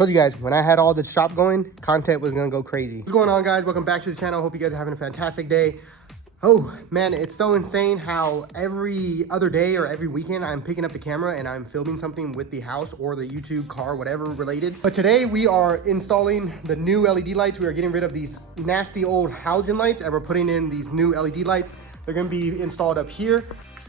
Told you guys, when I had all the shop going, content was gonna go crazy. What's going on, guys? Welcome back to the channel. Hope you guys are having a fantastic day. Oh man, it's so insane how every other day or every weekend I'm picking up the camera and I'm filming something with the house or the YouTube, car, whatever related. But today we are installing the new LED lights. We are getting rid of these nasty old halogen lights and we're putting in these new LED lights. They're gonna be installed up here.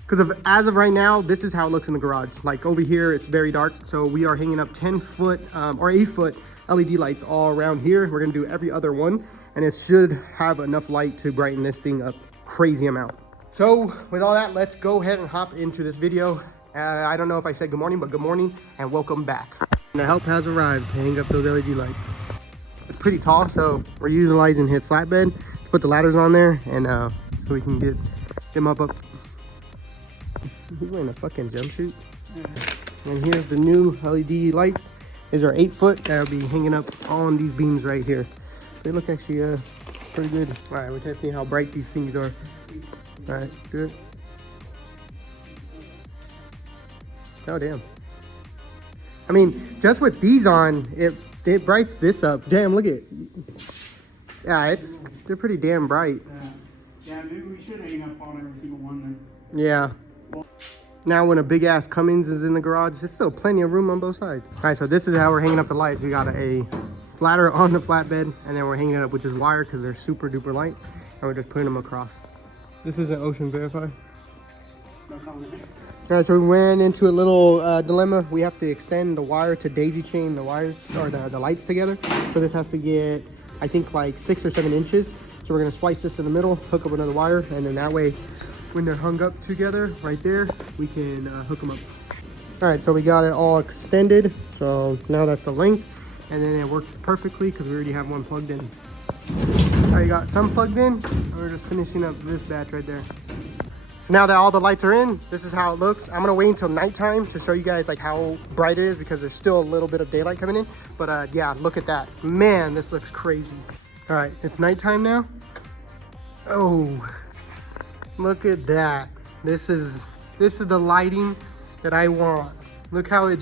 Because as of right now, this is how it looks in the garage. Like over here, it's very dark. So we are hanging up 10-foot or 8-foot LED lights all around here. We're gonna do every other one and it should have enough light to brighten this thing up crazy amount. So with all that, let's go ahead and hop into this video. I don't know if I said good morning, but good morning and welcome back. And the help has arrived to hang up those LED lights. It's pretty tall, so we're utilizing his flatbed to put the ladders on there and so we can get them up. He's wearing a fucking jumpsuit. And here's the new LED lights. These are 8-foot. That'll be hanging up on these beams right here. They look actually pretty good. All right, we're testing how bright these things are. All right, good. Oh damn. I mean, just with these on, it brights this up. Damn, look at. Yeah, they're pretty damn bright. Yeah, maybe we should hang up on every single one then. Yeah. Now when a big ass Cummins is in the garage, there's still plenty of room on both sides. All right, so this is how we're hanging up the lights. We got a ladder on the flatbed and then we're hanging it up, which is wire because they're super duper light. And we're just putting them across. This is an Ocean Verify. No comment. All right, so we ran into a little dilemma. We have to extend the wire to daisy chain the wires or the lights together. So this has to get, I think, like 6 or 7 inches. So we're gonna splice this in the middle, hook up another wire, and then that way, when they're hung up together right there, we can hook them up. All right, so we got it all extended. So now that's the length, and then it works perfectly because we already have one plugged in. All right, got some plugged in. We're just finishing up this batch right there. So now that all the lights are in, this is how it looks. I'm gonna wait until nighttime to show you guys like how bright it is because there's still a little bit of daylight coming in. But yeah, look at that. Man, this looks crazy. All right, it's nighttime now. Oh. Look at that. This is the lighting that I want. Look how it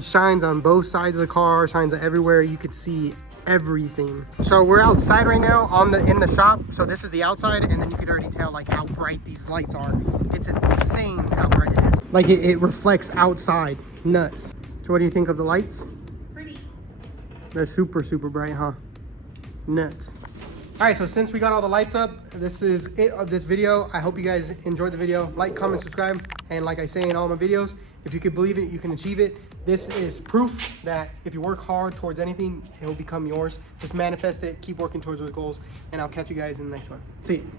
shines on both sides of the car, shines everywhere. You could see everything. So we're outside right now in the shop. So this is the outside, and then you could already tell like how bright these lights are. It's insane how bright it is. Like it reflects outside. Nuts. So what do you think of the lights? Pretty. They're super, super bright, huh? Nuts. All right, so since we got all the lights up, this is it of this video. I hope you guys enjoyed the video. Like, comment, subscribe, and like I say in all my videos, if you can believe it, you can achieve it. This is proof that if you work hard towards anything, it will become yours. Just manifest it, keep working towards those goals, and I'll catch you guys in the next one. See you.